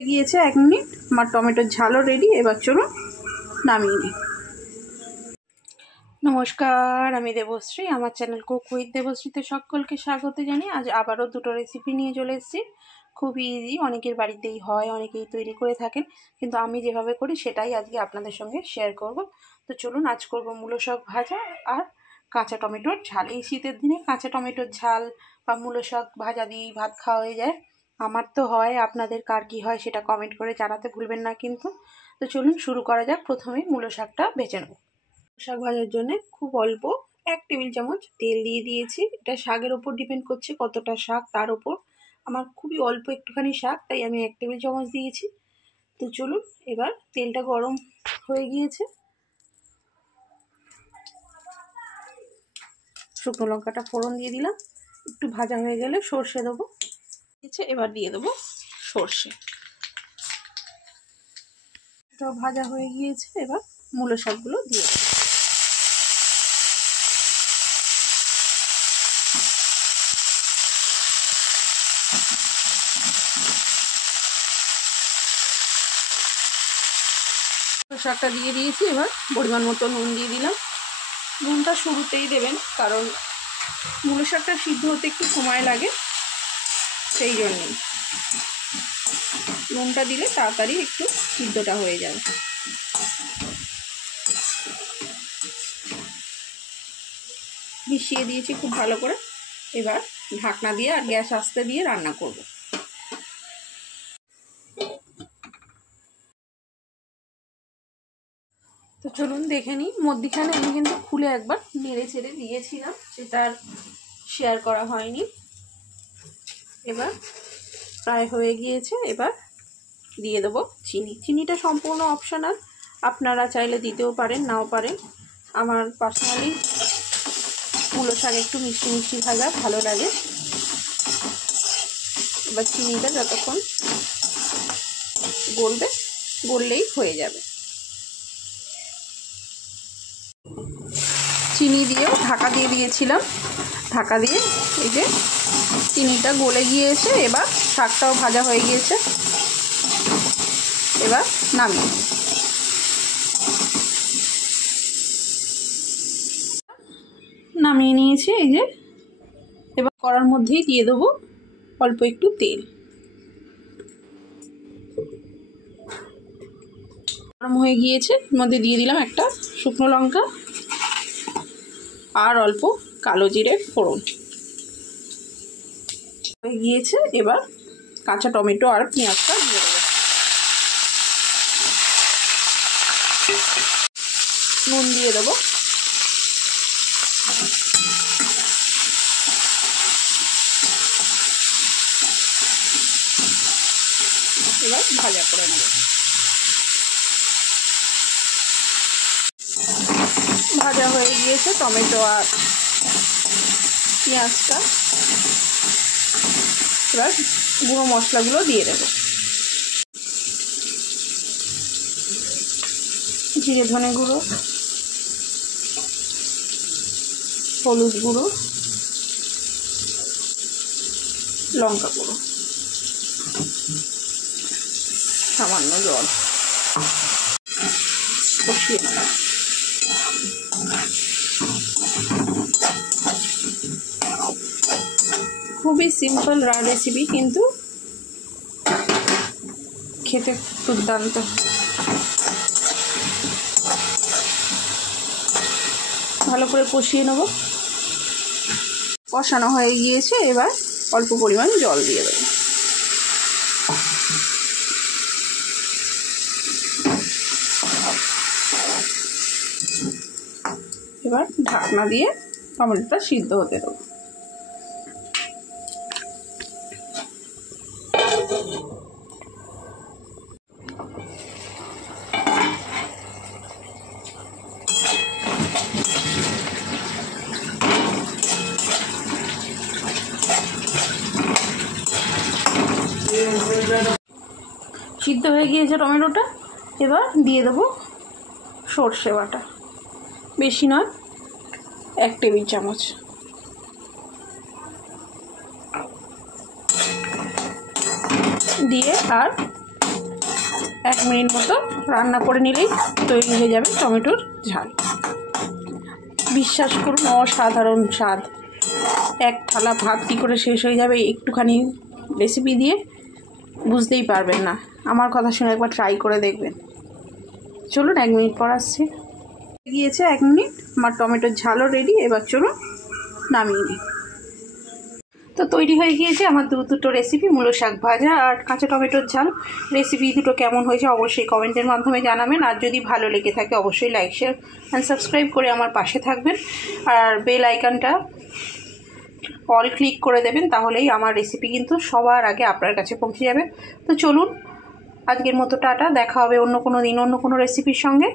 গিয়েছে 1 মিনিট, আমার টমেটোর ঝালও রেডি। এবার চলুন নামিয়ে নিই। নমস্কার, আমি দেবশ্রী, আমার চ্যানেল কুক উইথ দেবশ্রীতে সকলকে স্বাগত জানিয়ে আজ আবারও দুটো রেসিপি নিয়ে চলে এসেছি। খুবই ইজি, অনেকের বাড়িতেই হয়, অনেকেই তৈরি করে থাকেন, কিন্তু আমি যেভাবে করি সেটাই আজকে আপনাদের সঙ্গে শেয়ার করব। তো চলুন, আজ করব মূলো শাক ভাজা আর কাঁচা টমেটোর ঝাল। এই শীতের দিনে কাঁচা টমেটোর ঝাল বা মূলো শাক ভাজা দিয়েই ভাত খাওয়া হয়ে যায়। আমার তো হয়, আপনাদের কার কী হয় সেটা কমেন্ট করে জানাতে ভুলবেন না কিন্তু। তো চলুন শুরু করা যাক। প্রথমে মূলো শাকটা ভেজে নেব। শাক ভাজার জন্য খুব অল্প 1 টেবিল চামচ তেল দিয়ে দিয়েছি। এটা শাকের ওপর ডিপেন্ড করছে কতটা শাক তার ওপর। আমার খুবই অল্প একটুখানি শাক, তাই আমি 1 টেবিল চামচ দিয়েছি। তো চলুন, এবার তেলটা গরম হয়ে গিয়েছে, শুকনো লঙ্কাটা ফোড়ন দিয়ে দিলাম। একটু ভাজা হয়ে গেলে সর্ষে দেবো। এবার দিয়ে দেবো সর্ষে। এটাও ভাজা হয়ে গিয়েছে, এবার মূলো শাকগুলো দিয়ে দেবো। শাকটা দিয়ে দিয়েছি, এবার পরিমাণ মতো নুন দিয়ে দিলাম। নুনটা শুরুতেই দেবেন, কারণ মূলো শাকটা সিদ্ধ হতে একটু সময় লাগে, সেই জন্যই নুনটা দিলে তাড়াতাড়ি একটু সিদ্ধটা হয়ে যাবে। মিশিয়ে দিয়েছি খুব ভালো করে। এবার ঢাকনা দিয়ে আর গ্যাস আস্তে দিয়ে রান্না করব। তো চলুন দেখে নিই। মধ্যিখানে আমি কিন্তু খুলে একবার নেড়ে চেড়ে দিয়েছিলাম, সেটা আর শেয়ার করা হয়নি। এবার প্রায় হয়ে গিয়েছে। এবার দিয়ে দেবো চিনি। চিনিটা সম্পূর্ণ অপশনাল, আপনারা চাইলে দিতেও পারেন, নাও পারেন। আমার পার্সোনালি মূলো শাক একটু মিষ্টি মিষ্টি ভাজা ভালো লাগে। এবার চিনিটা যতক্ষণ গললেই হয়ে যাবে। চিনি দিয়েও ঢাকা দিয়ে দিয়েছিলাম, ঢাকা দিয়ে এই যে চিনিটা গলে গিয়েছে। এবার শাকটাও ভাজা হয়ে গিয়েছে, এবার নামিয়ে নিয়েছি। এই যে এবার কড়ার মধ্যেই দিয়ে দেবো অল্প একটু তেল। গরম হয়ে গিয়েছে, এর মধ্যে দিয়ে দিলাম একটা শুকনো লঙ্কা আর অল্প কালো জিরে ফোড়ন হয়ে গিয়েছে। এবার কাঁচা টমেটো আর পেঁয়াজটা দিয়ে দেবো। নুন দিয়ে দেবো। এবার ভাজা করে নেব। ভাজা হয়ে গিয়েছে টমেটো আর পেঁয়াজটা। এবার গুঁড়ো মশলাগুলো দিয়ে দেবো। জিরে ধনে গুঁড়ো, হলুদ গুঁড়ো, লঙ্কা গুঁড়ো, সামান্য জল, কষিয়ে নেব। খুবই সিম্পল রেসিপি, কিন্তু খেতে দুর্দান্ত। ভালো করে কষিয়ে নেব। কষানো হয়ে গিয়েছে, এবার অল্প পরিমাণ জল দিয়ে দেব। এবার ঢাকনা দিয়ে টমেটোটা সিদ্ধ হতে দেবো। সিদ্ধ হয়ে গিয়েছে টমেটোটা। এবার দিয়ে দেবো সর্ষে বাটা, বেশি নয়, 1 টেবিল চামচ। দিয়ে আর 1 মিনিট মতো রান্না করে নিলেই তৈরি হয়ে যাবে টমেটোর ঝাল। বিশ্বাস করুন অসাধারণ স্বাদ। এক থালা ভাত কী করে শেষ হয়ে যাবে একটুখানি রেসিপি দিয়ে বুঝতেই পারবেন না। আমার কথা শুনে একবার ট্রাই করে দেখবেন। চলুন 1 মিনিট পর আসছি। গিয়েছে 1 মিনিট, আমার টমেটোর ঝালও রেডি। এবার চলুন নামিয়ে নিই। তো তৈরি হয়ে গিয়েছে আমার দুটো রেসিপি, মূলো শাক ভাজা আর কাঁচা টমেটোর ঝাল। রেসিপি দুটো কেমন হয়েছে অবশ্যই কমেন্টের মাধ্যমে জানাবেন। আর যদি ভালো লেগে থাকে অবশ্যই লাইক, শেয়ার অ্যান্ড সাবস্ক্রাইব করে আমার পাশে থাকবেন। আর বেল আইকনটা অল ক্লিক করে দেবেন, তাহলেই আমার রেসিপি কিন্তু সবার আগে আপনার কাছে পৌঁছে যাবে। তো চলুন আজকের মতো টাটা, দেখা হবে অন্য কোনো দিন অন্য কোনো রেসিপির সঙ্গে।